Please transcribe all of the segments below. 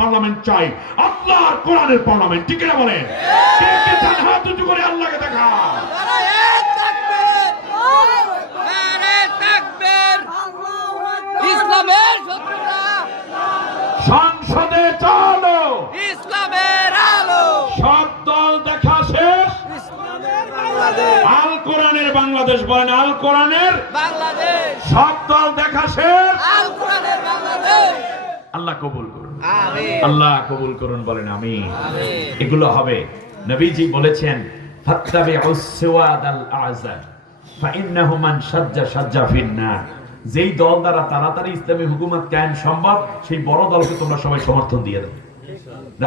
Parliament চাই, আল্লাহর কোরআনের পার্লামেন্ট। ঠিক না বলেন? কে কে চান হাত উঁচু করে আল্লাহকে দেখা? ইসলামের শত্রুরা সংসদে চলো, ইসলামের আলো, সব দল দেখা শেষ, ইসলামের বাংলাদেশ, আল কোরআনের বাংলাদেশ। বলেন আল কোরআনের বাংলাদেশ, সব দল দেখা শেষ। আল কোরআনের বাংলাদেশ। আল্লাহ কবুল করুন, আমিন, আল্লাহ কবুল করুন। বলেন আমিন। আমিন। এগুলো হবে। নবীজি বলেছেন ফাত্তাবিউস সিওয়াদাল আযা ফাইন্নাহু মান শাজ্জা শাজ্জা ফিন্নার। যেই দল দ্বারা তাড়াতাড়ি ইসলামী হুকুমত কায়েম সম্ভব, সেই বড় দলকে তোমরা সবাই সমর্থন দিয়ে দাও।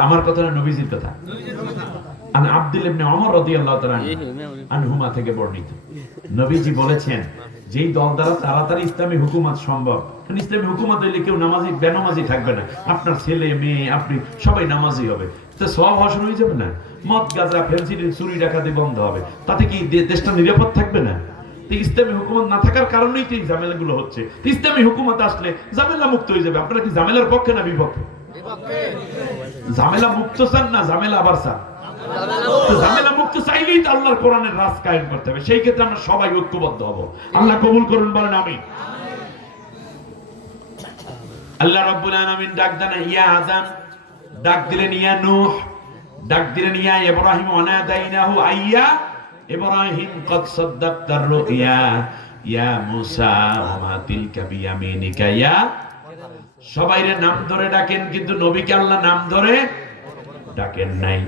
আমার কথা না, নবীজির কথা। আন আব্দুল ইবনে ওমর রাদিয়াল্লাহু তাআলা আনহুমা থেকে বর্ণিত, নবীজি বলেছেন যেই দল দ্বারা তাড়াতাড়ি ইসলামী হুকুমত সম্ভব। কারণ ইসলামী হুকুমত হইলে কেউ নামাজি বেনামাজি থাকবে না, আপনার ছেলে মেয়ে আপনি সবাই নামাজি হবে, তো সব হসন হয়ে যাবে না। মদ গাঁজা ফেন্সি চুরি ডাকাতি বন্ধ হবে, তাতে কি দেশটা নিরাপদ থাকবে না? ইসলামী হুকুমত না থাকার কারণেই তো এই ঝামেলাগুলো হচ্ছে। ইসলামী হুকুমত আসলে ঝামেলা মুক্ত হয়ে যাবে। আপনারা কি ঝামেলার পক্ষে না বিপক্ষে? ঝামেলা মুক্ত চান না ঝামেলা আবার চান? তো ঝামেলা মুক্ত চাইলেই তো আল্লাহর কোরআনের রাজ কায়েম করতে হবে। সেই ক্ষেত্রে আমরা সবাই ঐক্যবদ্ধ হব। আল্লাহ কবুল করুন, বলেন আমিন। আল্লাহ রাব্বুল আলামিন ডাক দেন ইয়া আদম, ডাক দিলেন ইয়া নূহ, ডাক দিলেন ইয়া ইব্রাহিম, ওয়ানাদাইনাহু আইয়া ইব্রাহিম কদ সাদ্দাকতার রুইয়া ইয়া মূসা ওয়া মা তিলকা বিয়ামিনিকা ইয়া। সবাইরে নাম ধরে ডাকেন, কিন্তু নবীকে আল্লাহ নাম ধরে ডাকেন নাই,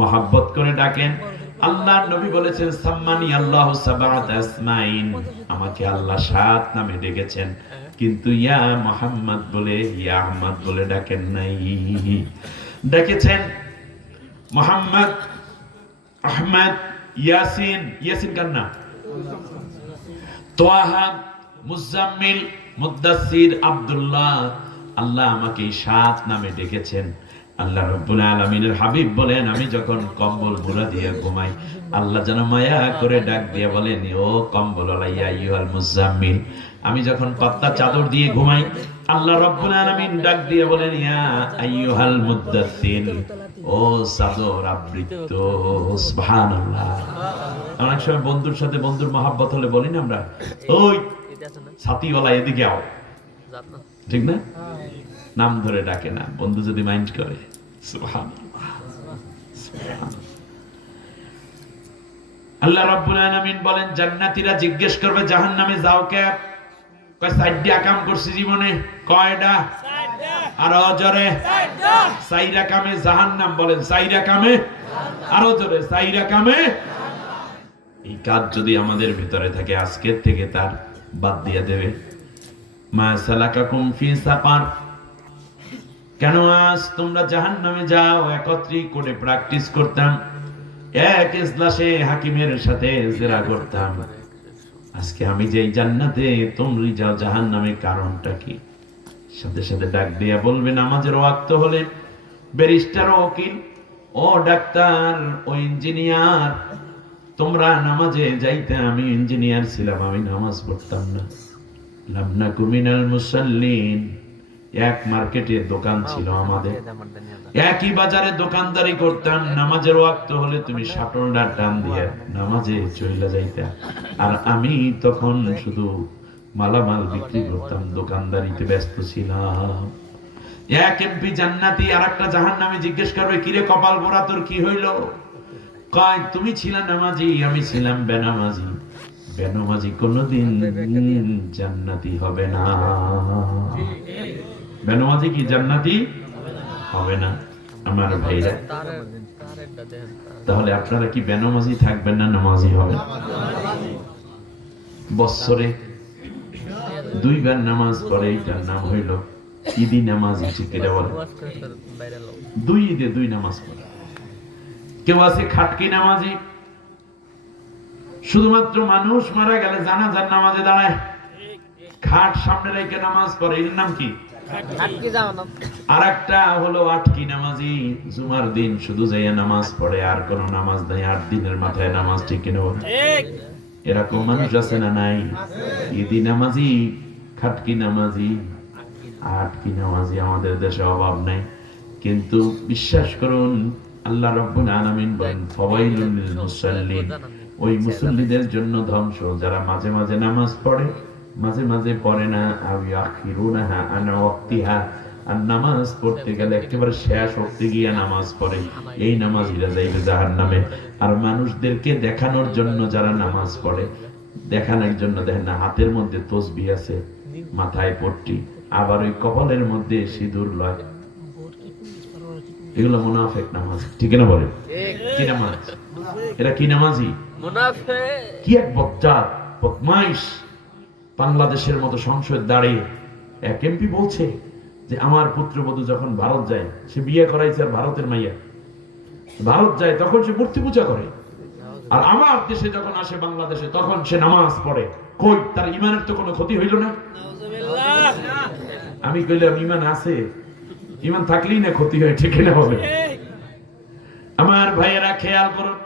মহব্বত করে ডাকেন। আল্লাহর নবী বলেছেন সাম্মানি আল্লাহু সাবআত আসমাইন, আমাকে আল্লাহ 7 নামে ডেকেছেন, কিন্তু ইয়া মুহাম্মদ বলে ইয়া আহমদ বলে ডাকেন নাই। ডেকেছেন মুহাম্মদ, আহমদ, ইয়াসিন, ইয়াসিন কার নাম? তোহা, মুজাম্মিল, মুদ্দাসসির, আব্দুল্লাহ। আল্লাহ আমাকে 7 নামে ডেকেছেন। আল্লাহ রাব্বুল আলামিনের হাবিব বলেন আমি যখন কম্বল মুড়া দিয়ে ঘুমাই, আল্লাহ যেন মায়া করে ডাক দিয়ে বলেন ও কম্বল আলাইয়া আইয়ুহাল মুজাম্মিল। আমি যখন পাতলা চাদর দিয়ে ঘুমাই, আল্লাহ রাব্বুল আলামিন ডাক দিয়ে বলেন ইয়া আইয়ুহাল মুদ্দাসসির, ও চাদর আবৃত। সুবহানাল্লাহ। অনেক সময় বন্ধুর সাথে বন্ধুর মহব্বত হলে বলি না আমরা, ওই ছাতিওয়ালা এদিকে আও, ঠিক না? নাম ধরে ডাকে না, বন্ধু যদি মাইন্ড করে। সুবহানাল্লাহ, সুবহানাল্লাহ। আল্লাহ রাব্বুল আলামিন বলেন জান্নাতীরা জিজ্ঞেস করবে জাহান্নামে যাও কে? কয় 4টা কাম করছি জীবনে। কয়টা? 4টা। আরো জোরে 4টা। 4টা কামে জাহান্নাম। বলেন 4টা কামে, আরো জোরে 4টা কামে। এই কাজ যদি আমাদের ভিতরে থাকে, আজকের থেকে তার বাদ দিয়ে দেবে। মা সালাকাকুম ফি সাকার, কেন আজ তোমরা জাহান্নামে যাও? একত্রিত করে প্র্যাকটিস করতাম, এক ইজলাসে হাকিমের সাথে জেরা করতাম। আজকে আমি যেই জান্নাতে, তোমরা যাও জাহান্নামে, কারণটা কি? সাথে সাথে ডাক দিয়া বলবে নামাজের ওয়াক্ত হলে ব্যারিস্টার, ও উকিল, ও ডাক্তার, ও ইঞ্জিনিয়ার, তোমরা নামাজে যাইতে। আমি ইঞ্জিনিয়ার ছিলাম, আমি নামাজ পড়তাম না। লাম নাকু মিনাল মুসাল্লিন। এক মার্কেটে দোকান ছিল আমাদের, একই বাজারে দোকানদারি করতাম। নামাজের ওয়াক্ত হলে তুমি শাটলটা টান দিয়ে নামাজে চলে যাইতা, আর আমি তখন শুধু মালামাল বিক্রি করতাম, দোকানদারিতে ব্যস্ত ছিলাম। এক এমপি জান্নাতি আর একটা জাহান্নামী জিজ্ঞেস করবে কিরে কপাল পোড়া তোর কি হইল? কয় তুমি ছিলা নামাজি, আমি ছিলাম বেনামাজি। বেনামাজি কোনদিন জান্নাতি হবে না। বেনামাজি কি জান্নাতি হবে না? আমার ভাইরা, তাহলে আপনারা কি বেনামাজি থাকবেন না নামাজি হবেন? বছরে 2 বার নামাজ পড়ে, এটার নাম হইল ঈদি নামাজি। ঠিক এটা বলে 2 ঈদে 2 নামাজ পড়ে। কেউ আছে খাটকি নামাজি, শুধুমাত্র মানুষ মারা গেলে জানাজার নামাজে দাঁড়ায়, খাট সামনে রেখে নামাজ পড়ে, এর নাম কি? আর একটা হলো আটকি নামাজি, জুমার দিন শুধু যাইয়া নামাজ পড়ে, আর কোন নামাজ নাই, 8 দিনের মাথায় নামাজ। ঠিক কিনা? এরকম মানুষ আছে না নাই? ঈদি নামাজি, খাটকি নামাজি, আটকি নামাজি আমাদের দেশে অভাব নাই। কিন্তু বিশ্বাস করুন আল্লাহ রাব্বুল আলামিন বলেন ফাওয়াইলুল লিল মুসাল্লিন, ওই মুসল্লিদের জন্য ধ্বংস যারা মাঝে মাঝে নামাজ পড়ে, মাঝে মাঝে পড়ে না, আও ইয়াখিরুনাহা আন ওয়াক্তিহা, আর নামাজ পড়তে গেলে একেবারে শেষ ওয়াক্তে গিয়ে নামাজ পড়ে, এই নামাজীরা যাইবে জাহান্নামে। আর মানুষদেরকে দেখানোর জন্য যারা নামাজ পড়ে, দেখানোর জন্য দেখেন না হাতের মধ্যে তসবিহ আছে, মাথায় পট্টি, আবার ওই কপালের মধ্যে সিঁদুর লয়, এগুলো মুনাফিক নামাজ, ঠিক না বলে? কি নামাজ এরা? কি নামাজি? মুনাফিক। কি এক বজ্জাত বদমাইশ! বাংলাদেশের মতো সংসদ দাঁড়িয়ে এক এমপি বলছে যে আমার পুত্রবধূ যখন ভারত যায়, সে বিয়ে করাইছে আর ভারতের মাইয়া, ভারত যায় তখন সে মূর্তি পূজা করে, আর আমার দেশে যখন আসে বাংলাদেশে তখন সে নামাজ পড়ে। কই তার ইমানের তো কোনো ক্ষতি হইল না? আমি কইলাম ইমান আছে, ইমান থাকলেই না ক্ষতি হয়, ঠিক না বলে? আমার ভাইয়েরা খেয়াল করুন,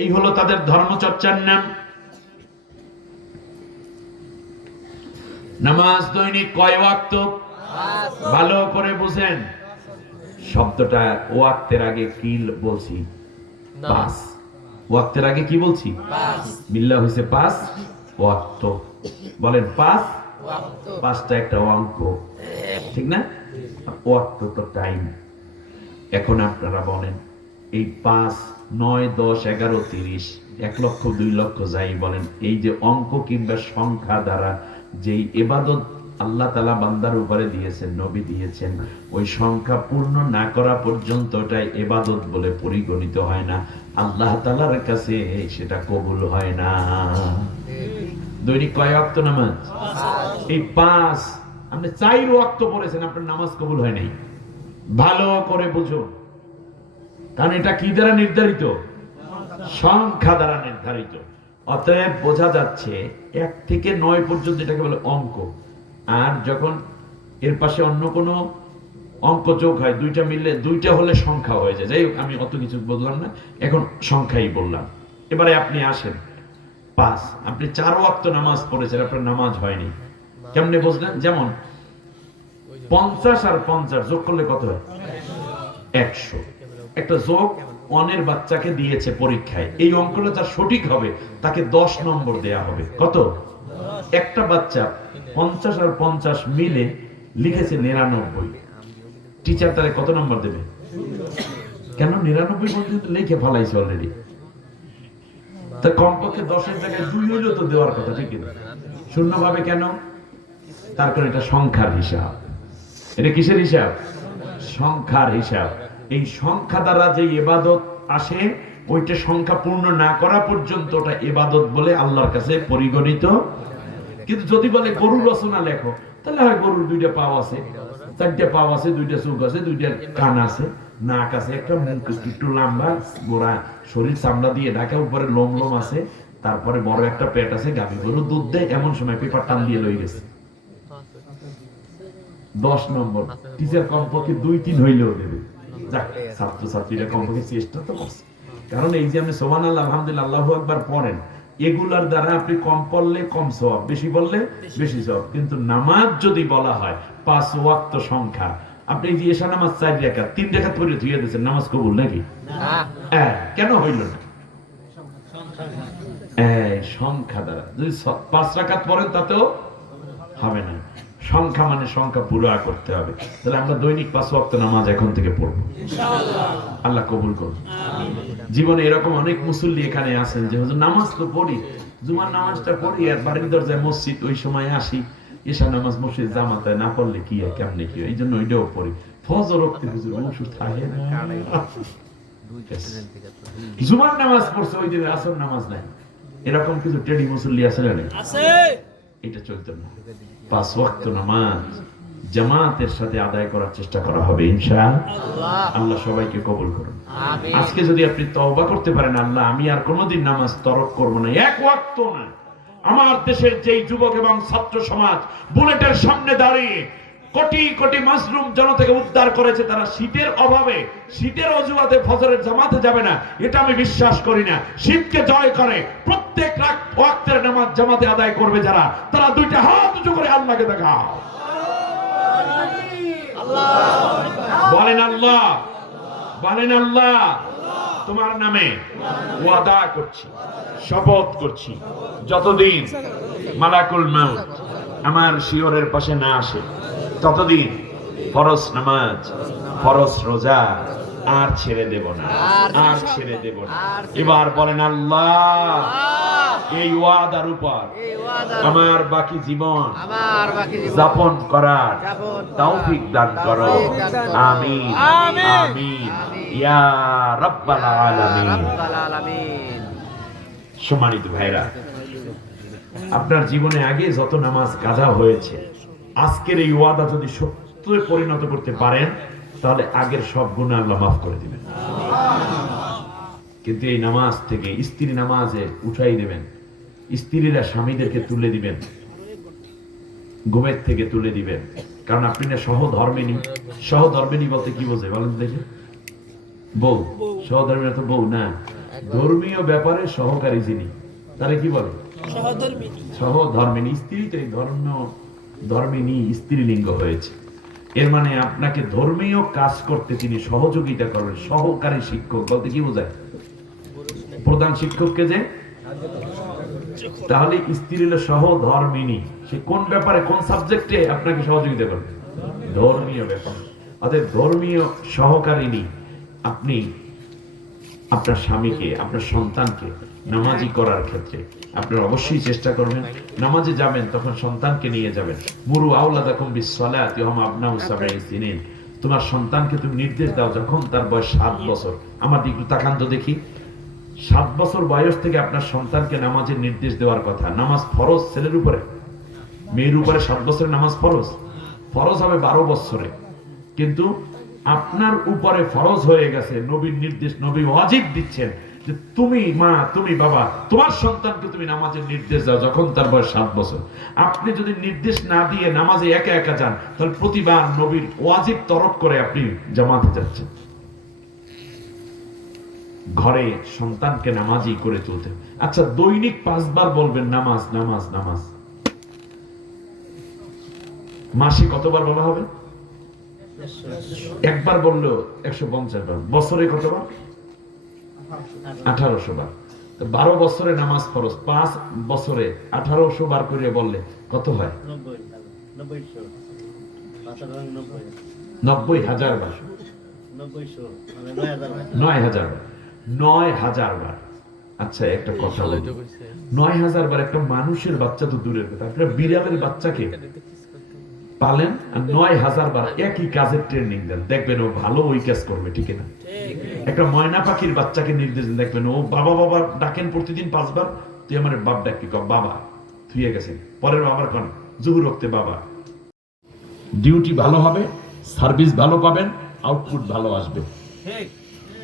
এই হলো তাদের ধর্মচর্চার নাম। নামাজ দৈনিক কয় ওয়াক্ত? ভালো করে বুঝেন শব্দটা। ওয়াক্তের আগে কি বলছি? পাঁচ। ওয়াক্তের আগে কি বলছি? বিল্লাহ হইছে পাঁচ ওয়াক্ত। বলেন পাঁচ, পাঁচটা একটা অঙ্ক, ঠিক না? ওয়াক্ত তো টাইম। এখন আপনারা বলেন এই 5, 9, 10, 11, 30, 1 লক্ষ 2 লক্ষ যাই বলেন, এই যে অঙ্ক কিংবা সংখ্যা দ্বারা যেই ইবাদত আল্লাহ তাআলা বান্দার উপরে দিয়েছেন, নবী দিয়েছেন, ওই সংখ্যা পূর্ণ না করা পর্যন্ত ওটাই ইবাদত বলে পরিগণিত হয় না, আল্লাহ তাআলার কাছে সেটা কবুল হয় না। দৈনিক কয় ওয়াক্ত নামাজ? এই 5। আপনি 4 ওয়াক্ত পড়েছেন, আপনার নামাজ কবুল হয় নাই। ভালো করে বুঝুন, কারণ এটা কি দ্বারা নির্ধারিত? সংখ্যা দ্বারা নির্ধারিত। অতএব বোঝা যাচ্ছে 1 থেকে 9 পর্যন্ত এটাকে বলে অঙ্ক। আর যখন এর পাশে অন্য কোনো অঙ্ক যোগ হয়, দুইটা মিললে, দুইটা হলে সংখ্যা হয়ে যায়। যাই হোক, আমি অত কিছু বললাম না, এখন সংখ্যাই বললাম। এবারে আপনি আসেন 5, আপনি 4 ওয়াক্ত নামাজ পড়েছেন, আপনার নামাজ হয়নি। কেমনে বুঝলেন? যেমন 50 আর 50 যোগ করলে কত হয়? 100। একটা যোগ অনের বাচ্চাকে দিয়েছে পরীক্ষায়, এই অঙ্কটা যার সঠিক হবে তাকে 10 নম্বর দেয়া হবে। কত? একটা বাচ্চা 50 আর 50 মিলে লিখেছে 99, টিচার তারে কত নম্বর দেবে? কেন? 99 পর্যন্ত লিখে ফেলাইছে অলরেডি, তা কমপক্ষে 10-এর জায়গায় 2 হইলেও তো দেওয়ার কথা, ঠিক না? শূন্য ভাবে কেন? তার কারণ এটা সংখ্যার হিসাব। এটা কিসের হিসাব? সংখ্যার হিসাব। এই সংখ্যা দ্বারা যে ইবাদত আসে, ওইটা সংখ্যা পূর্ণ না করা পর্যন্ত ওটা ইবাদত বলে আল্লাহর কাছে পরিগণিত। কিন্তু যদি বলে গরুর রচনা লেখো, তাহলে হয় গরুর 2টা পাও আছে, 4টা পাও আছে, 2টা চোখ আছে, 2টা কান আছে, নাক আছে, একটা মুখ একটু লম্বা, গোড়া শরীর চামড়া দিয়ে ঢাকা, উপরে লোম লোম আছে, তারপরে বড় একটা পেট আছে, গাভী গরু দুধ দেয়, এমন সময় পেপার টান দিয়ে লই গেছে 10 নম্বর। টিচার কমপক্ষে 2-3 হইলেও দেবে। যাক, ছাত্রছাত্রীরা কমপক্ষে চেষ্টা তো করছে। কারণ এই যে আপনি সুবহানাল্লাহ, আলহামদুলিল্লাহ, আল্লাহু আকবার পড়েন, এগুলার দ্বারা আপনি কম পড়লে কম সওয়াব, বেশি পড়লে বেশি সওয়াব। কিন্তু নামাজ যদি বলা হয় 5 ওয়াক্ত সংখ্যা, আপনি যে এশা নামাজ 4 রাকাত, 3 রাকাত পড়ে ধুইয়া দিয়েছেন, নামাজ কবুল নাকি? না। কেন হইল না? সংখ্যা দ্বারা। যদি 5 রাকাত পড়েন তাতেও হবে না। সংখ্যা মানে সংখ্যা পুরো করতে হবে। তাহলে আমরা দৈনিক 5 ওয়াক্ত নামাজ এখন থেকে পড়ব ইনশাআল্লাহ। আল্লাহ কবুল করুন। জীবনে এরকম অনেক মুসল্লি এখানে আছেন যে হুজুর নামাজ তো পড়ি, জুমার নামাজটা পড়ি, আর বাড়ির দরজায় মসজিদ, ওই সময় আসি, এশা নামাজ মসজিদ জামাতে না পড়লে কি হয়, কেমনে কি হয়, এই জন্য ওইটাও পড়ি। ফজর ওয়াক্তে হুজুর ওষুধ থাকে না, জুমার নামাজ পড়ছে ওই দিনে আসর নামাজ নাই, এরকম কিছু টেডি মুসল্লি আছে না? আছে। এটা চলতে না। 5 ওয়াক্ত নামাজ জামাতের সাথে আদায় করার চেষ্টা করা হবে ইনশাআল্লাহ। আল্লাহ সবাইকে কবুল করুন। আমিন। আজকে যদি আপনি তওবা করতে পারেন, আল্লাহ আমি আর কোনোদিন নামাজ তরক করব না, 1 ওয়াক্ত না। আমার দেশের যেই যুবক এবং ছাত্র সমাজ বুলেটের সামনে দাঁড়িয়ে কোটি কোটি মাসলুম জনতাকে উদ্ধার করেছে, তারা শীতের অভাবে, শীতের অজুহাতে ফজরের জামাতে যাবে না, এটা আমি বিশ্বাস করি না। শীতকে জয় করে প্রত্যেক ওয়াক্তের নামাজ জামাতে আদায় করবে যারা, তারা 2টা হাত উঁচু করে আল্লাহকে দেখাও। বলেন আল্লাহ, বলেন আল্লাহ, তোমার নামে ওয়াদা করছি, শপথ করছি, যতদিন মালাকুল মাউত আমার শিয়রের পাশে না আসে ততদিন ফরজ নামাজ, ফরজ রোজা আর ছেড়ে দেব না, আর ছেড়ে দেব না। এবার বলেন আল্লাহ, এই ওয়াদার উপর আমার বাকি জীবন যাপন করার তৌফিক দান করো। আমিন আমিন ইয়া রাব্বাল আলামিন। সম্মানিত ভাইরা, আপনার জীবনে আগে যত নামাজ কাজা হয়েছে, আজকের এই ওয়াদা যদি সত্যে পরিণত করতে পারেন তাহলে আগের সব গুনাহ আল্লাহ মাফ করে দিবেন। কিন্তু এই নামাজ থেকে স্ত্রী নামাজে উঠাই দেবেন, স্ত্রীরা স্বামীদেরকে তুলে দিবেন, ঘুমের থেকে তুলে দিবেন, কারণ আপনি না সহধর্মিনী। সহধর্মিনী বলতে কি বোঝে বলেন দেখে? বউ। সহধর্মিনী তো বউ না, ধর্মীয় ব্যাপারে সহকারী যিনি, তারে কি বলে? সহধর্মিনী। স্ত্রী তো এই ধর্মিনী স্ত্রীলিঙ্গ হয়েছে। এর মানে আপনাকে ধর্মীয় কাজ করতে তিনি সহযোগিতা করবেন। সহকারী শিক্ষক বলতে কি বোঝায়? প্রধান শিক্ষককে যে, তাহলে স্ত্রী হলো সহধর্মিনী। সে কোন ব্যাপারে, কোন সাবজেক্টে আপনাকে সহযোগিতা করবে? ধর্মীয় ব্যাপার। অতএব ধর্মীয় সহকারিনী আপনি আপনার স্বামীকে, আপনার সন্তানকে নামাজি করার ক্ষেত্রে আপনারা অবশ্যই চেষ্টা করবেন। নামাজে যাবেন তখন সন্তানকে নিয়ে যাবেন। মুরু আওলাদাকুম বিসসালাতি ওয়া হুম আবনাউ সাবঈ সিনিন। তোমার সন্তানকে তুমি নির্দেশ দাও যখন তার বয়স 7 বছর। আমার দিকে একটু তাকান তো দেখি। 7 বছর বয়স থেকে আপনার সন্তানকে নামাজের নির্দেশ দেওয়ার কথা। নামাজ ফরজ ছেলের উপরে, মেয়ের উপরে 7 বছরে নামাজ ফরজ। ফরজ হবে 12 বছরে, কিন্তু আপনার উপরে ফরজ হয়ে গেছে। নবীর নির্দেশ, নবী ওয়াজিব দিচ্ছেন যে তুমি মা, তুমি বাবা, তোমার সন্তানকে তুমি নামাজের নির্দেশ দাও যখন তার বয়স 7 বছর। আপনি যদি নির্দেশ না দিয়ে নামাজে একা একা যান তাহলে প্রতিবার নবীর ওয়াজিব তরক করে আপনি জামাতে যাচ্ছেন। ঘরে সন্তানকে নামাজি করে তুলতে। আচ্ছা, দৈনিক 5 বার বলবেন নামাজ নামাজ নামাজ। মাসে কতবার বলা হবে? একবার বললেও 150 বার। বছরে কতবার? 1800 বার। 12 বছরে নামাজ ফরজ, 5 বছরে 1800 বার করে বললে কত হয়? 90,000 বার। 9,000 বার। 9,000 বার। আচ্ছা, একটা কথা বলি, 9,000 বার একটা মানুষের বাচ্চা তো দূরের কথা, একটা বিড়ালের বাচ্চাকে পালেন আর 9,000 বার একই কাজের ট্রেনিং দেন, দেখবেন ও ভালো ওই কাজ করবে, ঠিক না? একটা ময়না পাখির বাচ্চাকে নির্দেশ দেন, দেখবেন ও বাবা বাবা ডাকেন প্রতিদিন 5 বার, তুই আমার বাপ ডাক, কি কর বাবা, থুয়ে গেছেন, পরের বাবার কোন জুহুর রক্তে বাবা। ডিউটি ভালো হবে, সার্ভিস ভালো পাবেন, আউটপুট ভালো আসবে।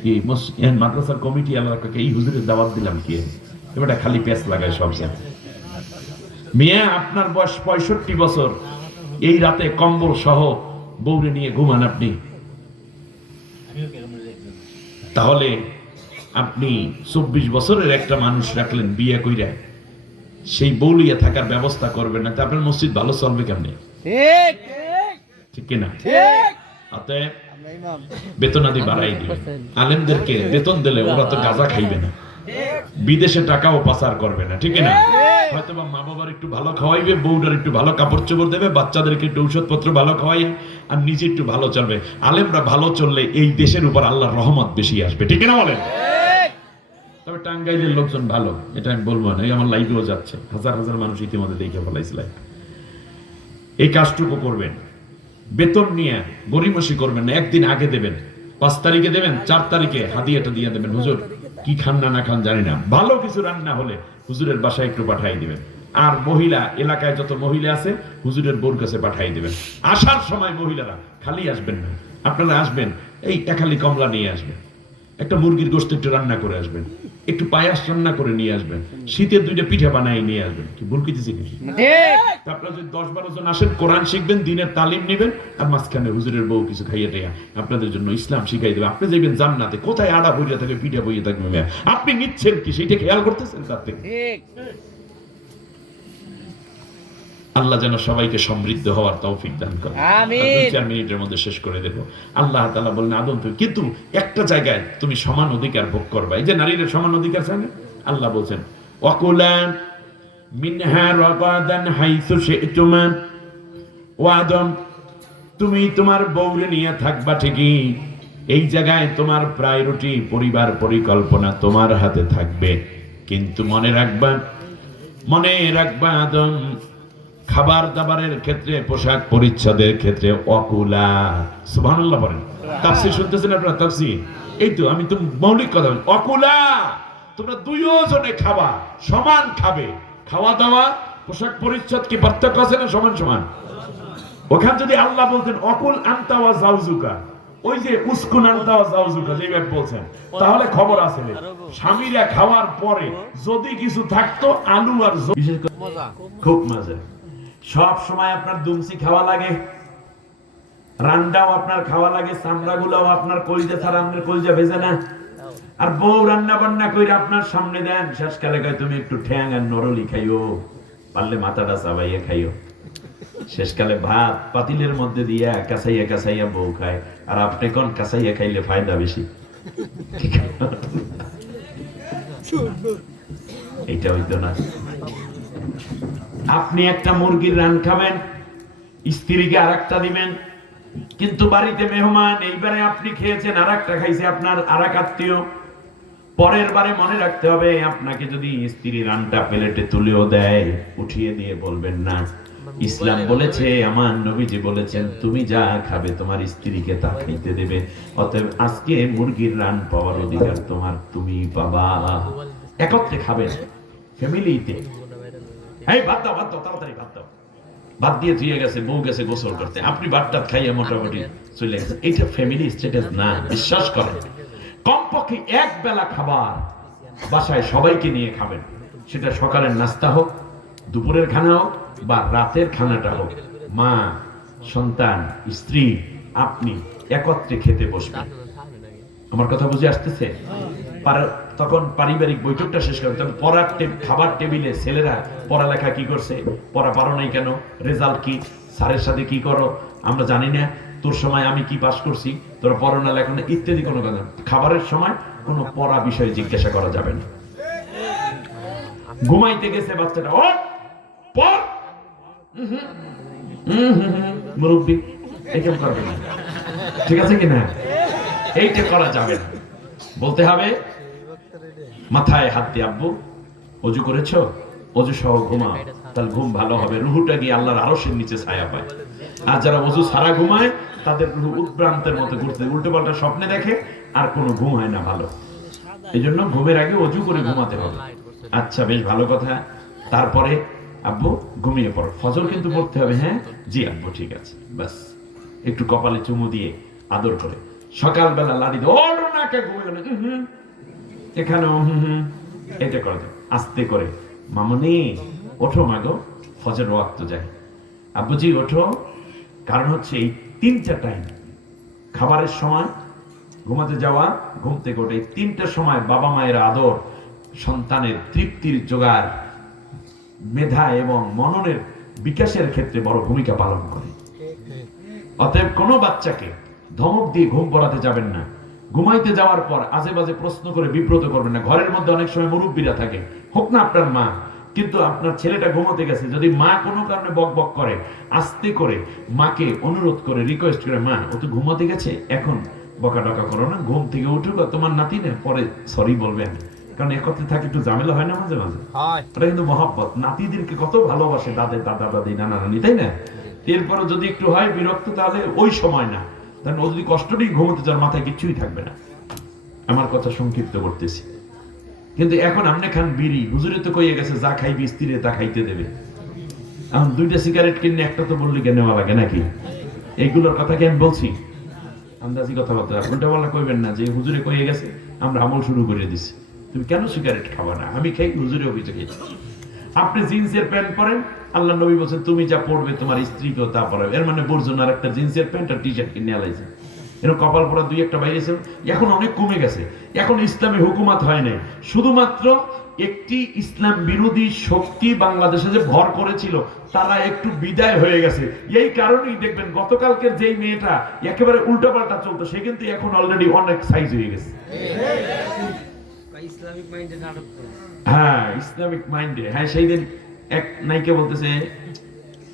এই মাদ্রাসার কমিটি এলাকাকে এই হুজুরের দাওয়াত দিলাম কি এবার খালি পেঁচ লাগায় সব জায়গায়। মিয়া, আপনার বয়স 65 বছর, এই রাতে কম্বল সহ বউরে নিয়ে ঘুমান আপনি, তাহলে আপনি 24 বছরের একটা মানুষ রাখলেন বিয়ে কইরা, সেই বউলিয়া থাকার ব্যবস্থা করবেন না, তা আপনার মসজিদ ভালো চলবে কেমনে? ঠিক কিনা? অতএব বেতনাদি বাড়াই দিবেন। আলেমদেরকে বেতন দিলে ওরা তো গাঁজা খাইবে না, বিদেশে টাকাও পাচার করবে না, ঠিক না? হয়তো বা মা বাবার একটু ভালো খাওয়াইবে, বউটার একটু ভালো কাপড় চোপড় দেবে, বাচ্চাদেরকে একটু ঔষধপত্র ভালো খাওয়াই, আর নিজে একটু ভালো চলবে। আলেমরা ভালো চললে এই দেশের উপর আল্লাহর রহমত বেশি আসবে, ঠিক না বলেন? তবে টাঙ্গাইলের লোকজন ভালো, এটা আমি বলবো না, এই আমার লাইভেও যাচ্ছে, হাজার হাজার মানুষ ইতিমধ্যে দেখে ফেলাইছিল। এই কাজটুকু করবেন, বেতন নিয়ে গরিমসি করবেন না, একদিন আগে দেবেন, 5 তারিখে দেবেন, 4 তারিখে হাদিয়াটা দিয়ে দেবেন, হুজুর কি খান না না খান জানি না, ভালো কিছু রান্না হলে হুজুরের বাসায় একটু পাঠাই দিবেন। আর মহিলা, এলাকায় যত মহিলা আছে হুজুরের বোর কাছে পাঠাই দিবেন। আসার সময় মহিলারা খালি আসবেন না, আপনারা আসবেন এই একালি কমলা নিয়ে আসবেন, একটা মুরগির গোশত একটু রান্না করে আসবেন, একটু পায়াস রান্না করে নিয়ে আসবেন, শীতের 2টা পিঠা বানাই নিয়ে আসবেন। কি ভুল কইতেছি নাকি? আপনারা যদি 10-12 জন আসেন, কোরআন শিখবেন, দিনের তালিম নেবেন, আর মাঝখানে হুজুরের বউ কিছু খাইয়ে দেয়া আপনাদের জন্য ইসলাম শিখাই দেবে। আপনি যাবেন জান্নাতে, কোথায় আড়া বইয়া থাকে, পিঠা বইয়া থাকবে, আপনি নিচ্ছেন কি সেটা খেয়াল করতেছেন? তার থেকে আল্লাহ যেন সবাইকে সমৃদ্ধ হওয়ার তৌফিক দান করে। আমিন। 2-4 মিনিটের মধ্যে শেষ করে দেব। আল্লাহ তাআলা বলেন আদম তুমি কিন্তু একটা জায়গায় তুমি সমান অধিকার ভোগ করবে। এই যে নারীদের সমান অধিকার চায় না, আল্লাহ বলছেন ওয়াকুলা মিনহা রাগাদান হাইসু শি'তুমা। ও আদম তুমি তোমার বউরে নিয়ে থাকবা ঠিকই, এই জায়গায় তোমার প্রায়োরিটি পরিবার পরিকল্পনা তোমার হাতে থাকবে, কিন্তু মনে রাখবা আদম, খাবার দাবারের ক্ষেত্রে পোশাক পরিচ্ছদের ক্ষেত্রে অকুলা। সুবহানাল্লাহ বলেন। তাফসীর শুনতেছেন আপনারা? তাফসীর এই তো আমি তো মৌলিক কথা বলি। অকুলা তোমরা দুইজনে খাবা, সমান খাবে। খাওয়া দাওয়া পোশাক পরিচ্ছদ কি পার্থক্য আছে না সমান সমান? ওখানে যদি আল্লাহ বলতেন অকুল আনতা ওয়া জাওজুকা, ওই যে উসকুন আনতা ওয়া জাওজুকা যেভাবে বলছেন, তাহলে খবর আছে স্বামীরা খাওয়ার পরে যদি কিছু থাকতো আলু আর বিশেষ করে খুব মজা। সব সময় আপনার দুমসি খাওয়া লাগে, রান্নাও আপনার খাওয়া লাগে, চামড়াগুলোও আপনার কলিজা ছাড়া আপনার কলিজা ভেজে না। আর বউ রান্না বান্না কইরা আপনার সামনে দেন, শেষকালে কয় তুমি একটু ঠ্যাং আর নরলি খাইও, পারলে মাথাটা চাবাইয়া খাইও। শেষকালে ভাত পাতিলের মধ্যে দিয়া কাঁচাইয়া বউ খায়, আর আপনি কোন কাঁচাইয়া খাইলে ফায়দা বেশি? এইটা হইতো না। আপনি একটা মুরগির রান খাবেন, স্ত্রীকে আরেকটা দিবেন, কিন্তু বাড়িতে মেহমান, এইবারে আপনি খেয়েছেন আরেকটা খাইছে আপনার আরেক আত্মীয়, পরের বারে মনে রাখতে হবে আপনাকে যদি স্ত্রী রানটা প্লেটে তুলেও দেয় উঠিয়ে দিয়ে বলবেন না। ইসলাম বলেছে, আমার নবীজি বলেছেন তুমি যা খাবে তোমার স্ত্রীকে তা খাইতে দেবে। অতএব আজকে মুরগির রান পাওয়ার অধিকার তোমার, তুমি পাবা। একত্রে খাবেন ফ্যামিলিতে। এই ভাত দাও তাড়াতাড়ি ভাত দাও। ভাত দিয়ে ধুয়ে গেছে, বউ গেছে গোসল করতে, আপনি ভাতটা খাইয়ে মোটামুটি চলে গেছে। এটা ফ্যামিলি স্ট্যাটাস না, বিশ্বাস করেন। কমপক্ষে এক বেলা খাবার বাসায় সবাইকে নিয়ে খাবেন, সেটা সকালের নাস্তা হোক, দুপুরের খানা হোক বা রাতের খানাটা হোক। মা, সন্তান, স্ত্রী, আপনি একত্রে খেতে বসবেন। আমার কথা বুঝে আসতেছে? তখন পারিবারিক বৈঠকটা শেষ করবে। তখন খাবার টেবিলে ছেলেরা পড়ালেখা কি করছে, পড়া পারো নাই কেন, রেজাল্ট কি, স্যারের সাথে কি করো আমরা জানি না, তোর সময় আমি কি পাস করছি, তোর পড়ো না লেখো না ইত্যাদি কোনো কথা। খাবারের সময় কোনো পড়া বিষয়ে জিজ্ঞাসা করা যাবে না। ঘুমাইতে গেছে বাচ্চাটা, ও পড়, মুরব্বি এইসব করবে না, ঠিক আছে কিনা? এইটা করা যাবে না। বলতে হবে মাথায় হাত দিয়ে, আব্বু অজু করেছো, অজু সহ ঘুমাও, তাহলে ঘুম ভালো হবে, রুহুটা গিয়ে আল্লাহর আরশের নিচে ছায়া পায়। আর যারা অজু সারা ঘুমায় তাদের রুহু উদ্ভ্রান্তের মতো ঘুরতে, উল্টো পাল্টা স্বপ্নে দেখে, আর কোনো ঘুম হয় না ভালো। এই জন্য ঘুমের আগে অজু করে ঘুমাতে হবে। আচ্ছা, বেশ ভালো কথা। তারপরে আব্বু ঘুমিয়ে পড়ো, ফজর কিন্তু পড়তে হবে। হ্যাঁ জি আব্বু ঠিক আছে। বাস একটু কপালে চুমু দিয়ে আদর করে সকালবেলা লাড়ি দিয়ে ওর নাকে ঘুমিয়ে গেল, এখানেও এটা করে দাও আস্তে করে, মামনি ওঠো মাগো, ফজর ওয়াক্ত যায়। আব্বুজি ওঠো, কারণ হচ্ছে এই 3টা টাইম, খাবারের সময়, ঘুমাতে যাওয়া, ঘুম থেকে ওঠে, এই 3টা সময় বাবা মায়ের আদর সন্তানের তৃপ্তির জোগাড়, মেধা এবং মননের বিকাশের ক্ষেত্রে বড় ভূমিকা পালন করে। অতএব কোনো বাচ্চাকে ধমক দিয়ে ঘুম পড়াতে যাবেন না। ঘুমাইতে যাওয়ার পর আজে বাজে প্রশ্ন করে বিব্রত করবেন না। ঘরের মধ্যে অনেক সময় মুরব্বীরা থাকে, হোক না আপনার মা, কিন্তু আপনার ছেলেটা ঘুমাতে গেছে, যদি মা কোনো কারণে বক বক করে, আস্তে করে মাকে অনুরোধ করে, রিকোয়েস্ট করে, মা ও তো ঘুমাতে গেছে, এখন বকা ডকা করো না, ঘুম থেকে উঠুক, তোমার নাতি না, পরে সরি বলবেন। কারণ একত্রে থাকে একটু ঝামেলা হয় না মাঝে মাঝে, ওটা কিন্তু মহব্বত। নাতিদেরকে কত ভালোবাসে দাদের দাদা দাদি নানা নানি, তাই না? এরপরে যদি একটু হয় বিরক্ত, তাহলে ওই সময় না, কারণ ও যদি কষ্ট নিয়ে ঘুমোতে যার মাথায় কিছুই থাকবে না। আমার কথা সংক্ষিপ্ত করতেছি। কিন্তু এখন আপনি খান বিড়ি, হুজুরে তো কইয়ে গেছে যা খাইবি স্ত্রীরে তা খাইতে দেবে। এখন 2টা সিগারেট কিনে একটা তো বললি কেন নেওয়া লাগে নাকি? এইগুলোর কথা কি আমি বলছি? আন্দাজি কথাবার্তা উল্টা বলা কইবেন না যে হুজুরে কইয়ে গেছে আমরা আমল শুরু করে দিছি, তুমি কেন সিগারেট খাবা না? আমি খাই, হুজুরে অভিযোগ খেয়েছি। আপনি জিন্সের প্যান্ট পরেন, আল্লাহ নবী বলছেন তুমি যা পড়বে তোমার স্ত্রীকেও তা পরাবে। এর মানে বোর জন্য আর একটা জিন্সের প্যান্ট আর টি শার্ট কিনে আলাইছে, এরকম কপাল পোড়া দুই একটা বাইরেছে, এখন অনেক কমে গেছে। এখন ইসলামী হুকুমত হয় নাই, শুধুমাত্র একটি ইসলাম বিরোধী শক্তি বাংলাদেশে যে ভর করেছিল তারা একটু বিদায় হয়ে গেছে। এই কারণেই দেখবেন গতকালকের যেই মেয়েটা একেবারে উল্টাপাল্টা চলতো, সে কিন্তু এখন অলরেডি অনেক সাইজ হয়ে গেছে। ইসলামিক মাইন্ডে নাটক করে। হ্যাঁ, ইসলামিক মাইন্ডে। হ্যাঁ, সেই দিন এক নায়িকা বলতেছে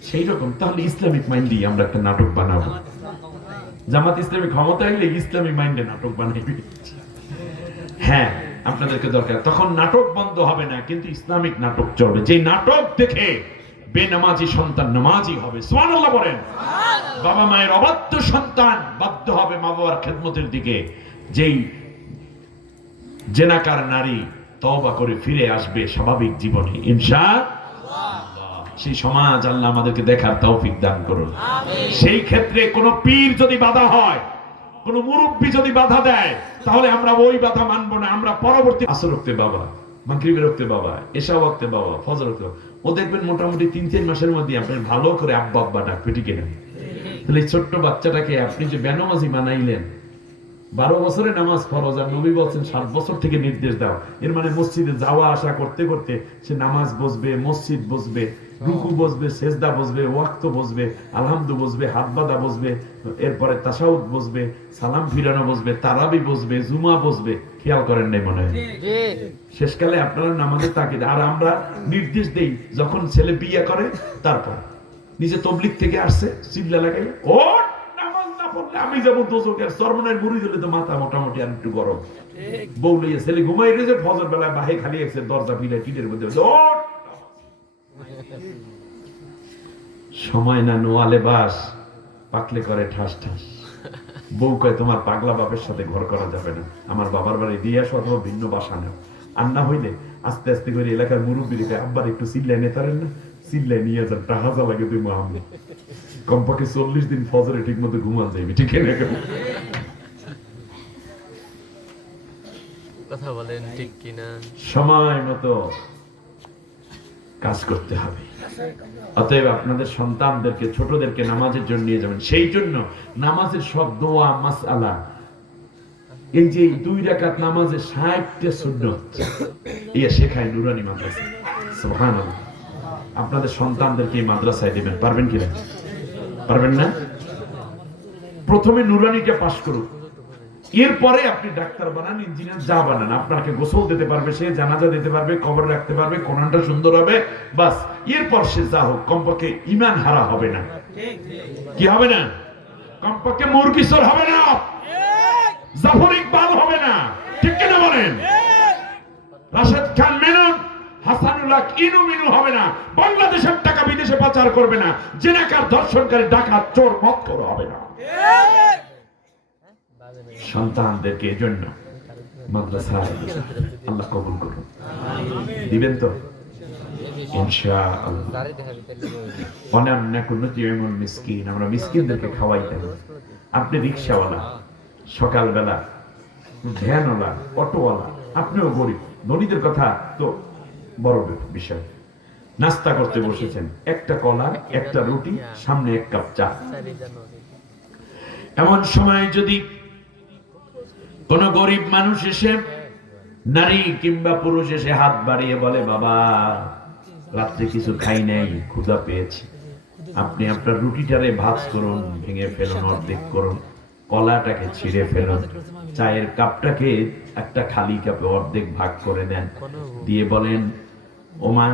সেই রকম, তাহলে ইসলামিক মাইন্ডেই আমরা একটা নাটক বানাবো। জামাত ইসলামী ক্ষমতা হইলে ইসলামিক মাইন্ডে নাটক বানাইবে। হ্যাঁ, আপনাদেরকে দরকার, তখন নাটক বন্ধ হবে না, কিন্তু ইসলামিক নাটক চলবে। যে নাটক দেখে বেনামাজি সন্তান নামাজি হবে, সুবহানাল্লাহ বলেন। বাবা মায়ের অবাধ্য সন্তান বাধ্য হবে মা বাবার খেদমতের দিকে। যেই জেনাকার নারী তওবা করে ফিরে আসবে স্বাভাবিক জীবনে ইনশাআল্লাহ। সেই সমাজ আল্লাহ আমাদেরকে দেখার তৌফিক দান করুন। সেই ক্ষেত্রে কোন পীর যদি বাধা হয়, কোন মুরব্বী যদি বাধা দেয়, তাহলে আমরা ওই বাধা মানবো না। আমরা পরবর্তী আসর রক্তে বাবা, মাগরিবের রক্তে বাবা, এশা ওয়াক্তে বাবা, ফজর রক্তে, ও দেখবেন মোটামুটি 3-4 মাসের মধ্যে আপনি ভালো করে আব্বা আব্বা ডাকবে, ঠিক না? তাহলে এই ছোট্ট বাচ্চাটাকে আপনি যে বেনামাজি বানাইলেন, 12 বছরে নামাজ ফরজ, আর নবী বলছেন 7 বছর থেকে নির্দেশ দাও। এর মানে মসজিদে যাওয়া আসা করতে করতে সে নামাজ বসবে, মসজিদ বসবে, রুকু বসবে, সেজদা বসবে, ওয়াক্ত বসবে, আলহামদু বসবে, হাত বাঁধা বসবে, এরপরে তাশাহুদ বসবে, সালাম ফিরানো বসবে, তারাবি বসবে, জুমা বসবে। খেয়াল করেন নাই মনে হয়? শেষকালে আপনারা নামাজের তাকিদ। আর আমরা নির্দেশ দেই যখন ছেলে বিয়ে করে, তারপর নিজে তবলিগ থেকে আসছে চিল্লা লাগাই, ও নামাজ না পড়লে আমি যাবো দোজখের। সরমনের মুড়ি দিলে তো মাথা মোটামুটি আর একটু গরম। বউ লইয়া ছেলে ঘুমাই রয়েছে, ফজর বেলায় বাহে খালি এসে দরজা ফিরে টিটের মধ্যে সময় না নোয়ালে বাস, পাকলে করে ঠাস ঠাস। বউ কয় তোমার পাগলা বাপের সাথে ঘর করা যাবে না, আমার বাবার বাড়ি দিয়ে আসো অথবা ভিন্ন বাসা নেও। আর না হইলে আস্তে আস্তে করে এলাকার মুরব্বীকে আব্বার একটু চিল্লাই নিতে পারেন না, চিল্লাই নিয়ে যান, টাহাজা লাগে তুই মাহমুদ। কমপক্ষে 40 দিন ফজরে ঠিক মতো ঘুমান যাইবি, ঠিক না? কথা বলেন ঠিক কিনা? সময় মতো কাজ করতে হবে। অতএব আপনাদের সন্তানদেরকে, ছোটদেরকে নামাজের জন্য নিয়ে যাবেন। সেই জন্য নামাজের সব দোয়া মাসআলা, এই যে 2 রাকাত নামাজে 60টা সুন্নাত ইয়া শেখায় নুরানি মাদ্রাসা। সুবহানাল্লাহ। আপনাদের সন্তানদেরকে এই মাদ্রাসায় দিবেন, পারবেন কি না? পারবেন না? প্রথমে নুরানিটা পাস করুন, এরপরে আপনি ডাক্তার বানান, ইঞ্জিনিয়ার, যা বানান। আপনাকে গোসল দিতে পারবে সে, জানাজা দিতে পারবে, কবরে রাখতে পারবে, কোরআনটা সুন্দর হবে, বাস। এরপর সে যা হোক, কমপক্ষে ঈমান হারা হবে না। কি হবে না? কমপক্ষে মুরগিসর হবে না, জাফর ইকবাল হবে না, ঠিক কিনা বলেন? রাশেদ খান মেনন, হাসানুল্লাহ ইনু মিনু হবে না, বাংলাদেশের টাকা বিদেশে পাচার করবে না, জেনাকার, ধর্ষণকারী, ডাকাত, চোর, মদখোর হবে না। সন্তানদেরকে এজন্য মাদ্রাসায় আল্লাহ কবুল করুন। দিবেন তো ইনশাআল্লাহ। অনান্না কুন্নতি এমন মিসকিন, আমরা মিসকিনদেরকে খাওয়াইতাম। আপনি রিকশাওয়ালা, সকালবেলা ভ্যানওয়ালা, অটোওয়ালা, আপনিও গরিব, ধনীদের কথা তো বড় বিষয়। নাস্তা করতে বসেছেন, একটা কলা, একটা রুটি, সামনে 1 কাপ চা। এমন সময় যদি কোন গরিব মানুষ এসে, নারী কিংবা পুরুষ এসে হাত বাড়িয়ে বলে, বাবা রাত্রে কিছু খাই নাই, ক্ষুধা পেয়েছি, আপনি আপনার রুটিটারে ভাঁজ করুন, ভেঙে ফেলুন, অর্ধেক করুন, কলাটাকে ছিঁড়ে ফেলুন, চায়ের কাপটাকে একটা খালি কাপে অর্ধেক ভাগ করে দেন, দিয়ে বলেন, ও মা,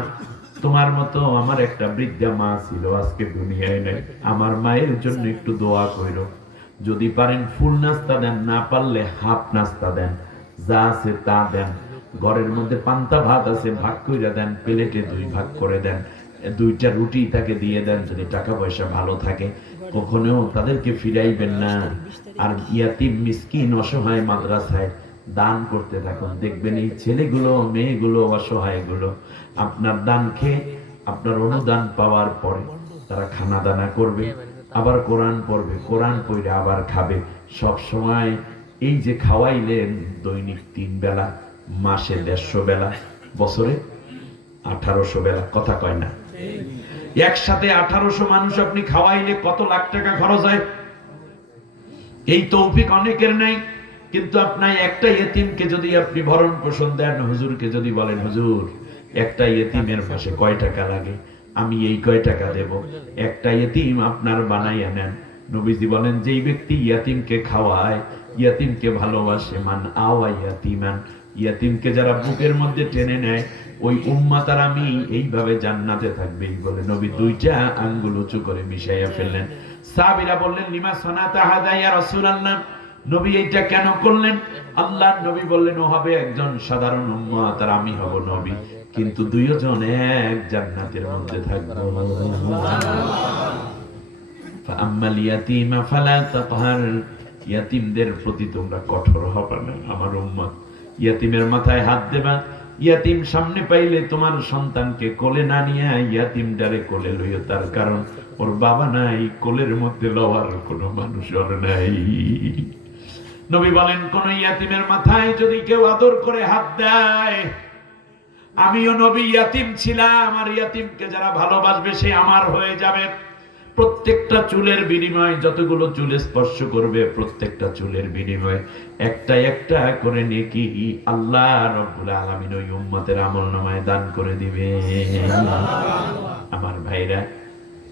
তোমার মতো আমার একটা বৃদ্ধা মা ছিল, আজকে দুনিয়ায় নাই, আমার মায়ের জন্য একটু দোয়া কইরো। যদি পারেন ফুল নাস্তা দেন, না পারলে হাফ নাস্তা দেন, যা আছে তা দেন। ঘরের মধ্যে পান্তা ভাত আছে, ভাগ করে দেন, প্লেটে 2 ভাগ করে দেন, 2টা রুটি তাকে দিয়ে দেন। যদি টাকা পয়সা ভালো থাকে, কখনো তাদেরকে ফিরাইবেন না। আর ইয়াতিম, মিসকিন, অসহায় মাদ্রাসায় দান করতে থাকুন। দেখবেন এই ছেলেগুলো, মেয়েগুলো, অসহায়গুলো আপনার দান খেয়ে, আপনার অনুদান পাওয়ার পরে তারা খানা দানা করবে, আবার কোরআন পড়বে, কোরআন পড়ে আবার খাবে। সব সময় এই যে খাওয়াইলেন দৈনিক 3 বেলা, মাসে 150 বেলা, বছরে 1800 বেলা, কথা কয় না? একসাথে 1800 মানুষ আপনি খাওয়াইলে কত লাখ টাকা খরচ হয়? এই তৌফিক অনেকের নাই। কিন্তু আপনার একটা ইয়েতিমকে যদি আপনি ভরণ পোষণ দেন, হুজুরকে যদি বলেন হুজুর একটা ইয়েতিমের পাশে কয় টাকা লাগে, আমি এই কয় টাকা দেব, একটা ইয়েতিম আপনার বানাইয়া নেন। নবীজি বলেন যেই ব্যক্তি ইয়াতিমকে খাওয়ায়, ইয়াতিমকে ভালোবাসে, মান আওয়া ইয়াতিমান, ইয়াতিমকে যারা বুকের মধ্যে টেনে নেয়, ওই উম্মাত আর আমি এইভাবে জান্নাতে থাকবে। এই বলে নবী দুইটা আঙ্গুল উঁচু করে মিশাইয়া ফেললেন। সাহাবীরা বললেন লিমা সানাতা হাদা ইয়া রাসূলুল্লাহ, নবী এইটা কেন করলেন? আল্লাহর নবী বললেন ও হবে একজন সাধারণ উম্মত আর আমি হব নবী, কিন্তু দুইজন এক জান্নাতের মধ্যে থাকবো। ফাআম্মাল ইয়াতীমা ফালা তাকহার, ইয়াতীমদের প্রতি তোমরা কঠোর হবে না আমার উম্মত। ইয়াতীমের মাথায় হাত দেবা, ইয়াতীম সামনে পাইলে তোমার সন্তানকে কোলে না নিয়ে ইয়াতীমটারে কোলে লইও, তার কারণ ওর বাবা নাই, কোলের মধ্যে লওয়ার কোনো মানুষ ওর নাই। নবী বলেন কোন ইয়াতীমের মাথায় যদি কেউ আদর করে হাত দেয়, আমিও নবী ইয়াতীম ছিলাম, আর ইয়াতীমকে যারা ভালোবাসবে সে আমার হয়ে যাবে। প্রত্যেকটা চুলের বিনিময়ে, যতগুলো চুলে স্পর্শ করবে প্রত্যেকটা চুলের বিনিময়ে একটা একটা করে নেকি আল্লাহ রাব্বুল আলামিন ওই উম্মতের আমলনামায় দান করে দিবে। আমার ভাইরা,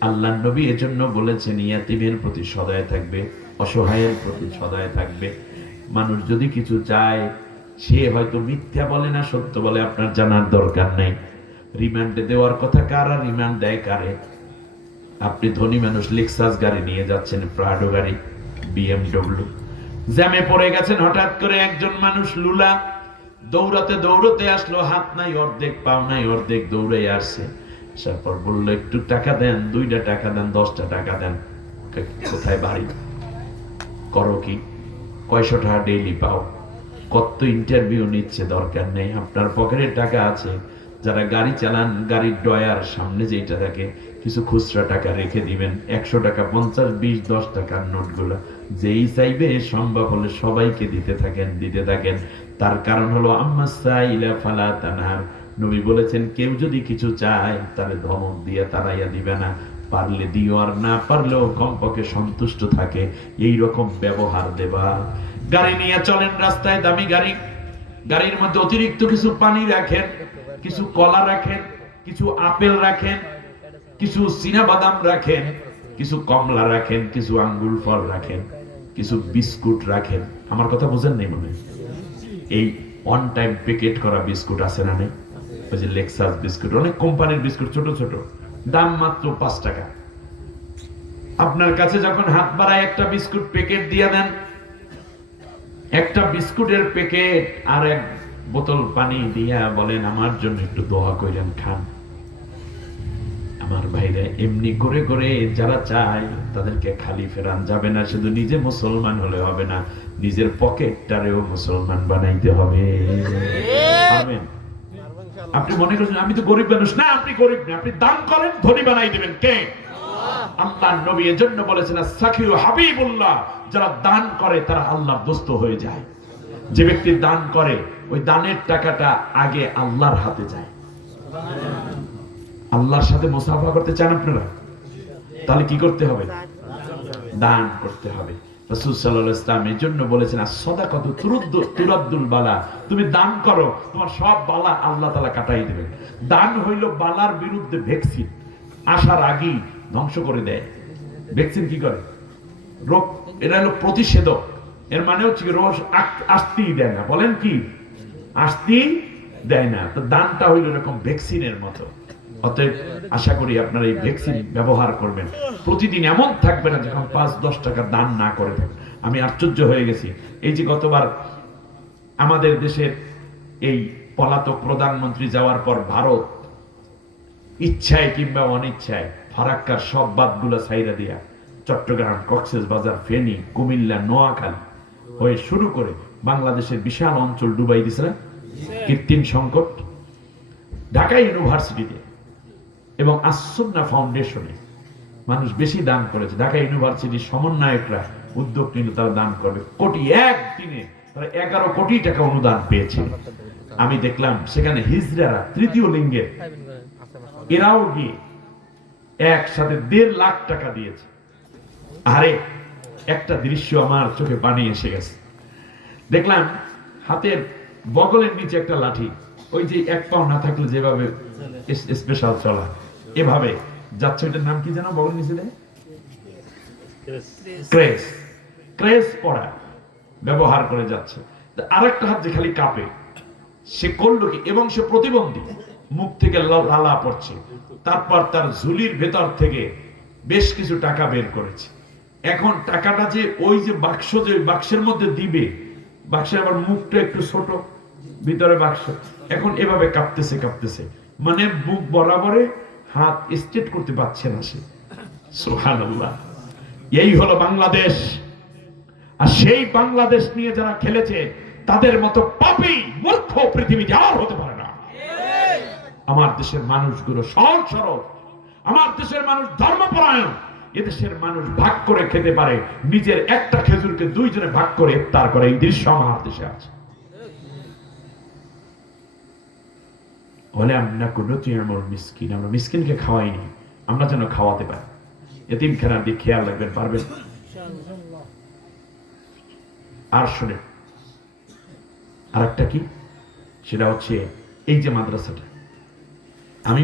আল্লাহর নবী এজন্য বলেছেন ইয়াতীমের প্রতি সদয় থাকবে, অসহায়ের প্রতি সদয় থাকবে। মানুষ যদি কিছু চায়, সে হয়তো মিথ্যা বলে না সত্য বলে, আপনার জানার দরকার নাই। রিমান্ডে দেওয়ার কথা কার, আর রিমান্ড দেয় কারে? আপনি ধনী মানুষ, লেক্সাস গাড়ি নিয়ে যাচ্ছেন, প্রাডো গাড়ি, বিএমডব্লিউ, জ্যামে পড়ে গেছেন, হঠাৎ করে একজন মানুষ লুলা দৌড়াতে দৌড়াতে আসলো, হাত নাই অর্ধেক, পাও নাই অর্ধেক, দৌড়ে আসছে। তারপর বললো একটু টাকা দেন, 2টা টাকা দেন, 10টা টাকা দেন। কোথায় বাড়ি, করো কি, কয়শো টাকা ডেইলি পাও, কত ইন্টারভিউ নিচ্ছে, দরকার নেই, আপনার পকেটে টাকা আছে। যারা গাড়ি চালান, গাড়ির ডয়ার সামনে যেটা থাকে কিছু খুচরা টাকা রেখে দিবেন, 100 টাকা, 50, 20, 10 টাকার নোটগুলো যেই চাইবে সম্ভব হলে সবাইকে দিতে থাকেন, দিতে থাকেন। তার কারণ হলো আম্মা সাইলা ফালা তানহার, নবী বলেছেন কেউ যদি কিছু চায় তাহলে ধমক দিয়ে তাড়াইয়া দিবে না, পারলে দিও আর না পারলেও কমপক্ষে সন্তুষ্ট থাকে এই রকম ব্যবহার দেবা। গাড়ি নিয়ে চলেন রাস্তায়, দামি গাড়ি, গাড়ির মধ্যে অতিরিক্ত কিছু পানি রাখেন, কিছু কলা রাখেন, কিছু আপেল রাখেন, কিছু চীনা বাদাম রাখেন, কিছু কমলা রাখেন, কিছু আঙ্গুর ফল রাখেন, কিছু বিস্কুট রাখেন। আমার কথা বুঝেন নাই মনে? এই অন টাইম প্যাকেট করা বিস্কুট আছে না? নেই? ওই যে লেক্সাস বিস্কুট, অনেক কোম্পানির বিস্কুট, ছোট ছোট, দাম মাত্র 5 টাকা। আপনার কাছে যখন হাত বাড়ায় একটা বিস্কুট প্যাকেট দিয়ে দেন, একটা বিস্কুটের প্যাকেট আর এক বোতল পানি দিয়া বলেন আমার জন্য একটু দোয়া কইরেন, খান। আমার ভাইরা, এমনি করে করে যারা চায় তাদেরকে খালি ফেরান যাবে না। শুধু নিজে মুসলমান হলে হবে না, নিজের পকেটটারেও মুসলমান বানাইতে হবে। আমিন। আপনি মনে করছেন আমি তো গরিব মানুষ, না আপনি গরিব না, আপনি দান করেন, ধনী বানাই দিবেন কে? আল্লাহর নবী এজন্য বলেছেন সাকিরু হাবিবুল্লাহ, যারা দান করে তারা আল্লাহর দোস্ত হয়ে যায়। যে ব্যক্তি দান করে ওই দানের টাকাটা আগে আল্লাহর হাতে যায়। আল্লাহর সাথে মুসাফা করতে চান আপনারা, তাহলে কি করতে হবে? দান করতে হবে। রাসূল সাল্লাল্লাহু আলাইহি ওয়াসাল্লাম এর জন্য বলেছেন as-সাদাকাতু তুরাদ্দুল বালা, তুমি দান করো তোমার সব বালা আল্লাহ তাআলা কাটাই দিবেন। দান হইল বালার বিরুদ্ধে ভ্যাকসিন, আসার আগেই ধ্বংস করে দেয়। ভ্যাকসিন কি করে? রোগ, এটা হলো প্রতিষেধক। এর মানে হচ্ছে রোগ আসতেই দেয় না। বলেন কি? আসতেই দেয় না। তো দানটা হইল এরকম ভ্যাকসিনের মতো। অতএব আশা করি আপনারা এই ভ্যাকসিন ব্যবহার করবেন। প্রতিদিন এমন থাকবে না যখন 5-10 টাকা দান না করে থাকবেন। আমি আশ্চর্য হয়ে গেছি, এই যে গতবার আমাদের দেশের এই পলাতক প্রধানমন্ত্রী যাওয়ার পর ভারত ইচ্ছায় কিংবা অনিচ্ছায় ফারাক্কার সব বাঁধগুলো ছাইরা দিয়া চট্টগ্রাম, কক্সবাজার, ফেনী, কুমিল্লা, নোয়াখালী হয়ে শুরু করে বাংলাদেশের বিশাল অঞ্চল ডুবাই দিছে না কৃত্রিম সংকট। ঢাকা ইউনিভার্সিটিতে এবং আসুন্নাহ ফাউন্ডেশনে মানুষ বেশি দান করেছে। ঢাকা ইউনিভার্সিটির সমন্বয়করা উদ্যোগ নিল, তারা দান করবে কোটি, একদিনে তারা 11 কোটি টাকা অনুদান পেয়েছে। আমি দেখলাম সেখানে হিজড়ারা, তৃতীয় লিঙ্গের, এরাও গিয়ে একসাথে 1.5 লাখ টাকা দিয়েছে। আরে একটা দৃশ্য আমার চোখে পানি এসে গেছে। দেখলাম হাতের বগলের নিচে একটা লাঠি, ওই যে এক পাও না থাকলে যেভাবে স্পেশাল চলা, এভাবে যাচ্ছে। ওইটার নাম কি জানো? বগলের নিচে দেয় ক্রেস, ক্রেস পড়া ব্যবহার করে যাচ্ছে। আরেকটা হাত যে খালি কাঁপে, সে করলো কি, এবং সে প্রতিবন্ধী, মুখ থেকে লালা পড়ছে। তারপর তার ঝুলির ভেতর থেকে বেশ কিছু টাকা বের করেছে। এখন টাকাটা যে ওই যে বাক্স, যে বাক্সের মধ্যে দিবে, বাক্সের আবার মুখটা একটু ছোট, ভিতরে বাক্স, এখন এভাবে কাঁপতেছে কাঁপতেছে, মানে বুক বরাবরে হাত স্ট্রেট করতে পারছে না সে। সুবহানাল্লাহ। এই হলো বাংলাদেশ। আর সেই বাংলাদেশ নিয়ে যারা খেলেছে, তাদের মতো পাপী মূর্খ পৃথিবীতে আর হতে পারে না। আমার দেশের মানুষগুলো সহজ সরল, আমার দেশের মানুষ ধর্মপরায়ণ। এদেশের মানুষ ভাগ করে খেতে পারে, নিজের একটা খেজুরকে দুইজনে ভাগ করে ইফতার করে। এই দৃশ্য আমার দেশে আছে। বলে আমরা কোনো মিসকিন, আমরা মিসকিনকে খাওয়াইনি, আমরা যেন খাওয়াতে পারি। এতিমখানার দিকে খেয়াল রাখবেন, পারবেন? আর শুনে আর একটা কি, সেটা হচ্ছে এই যে মাদ্রাসাটা, আমি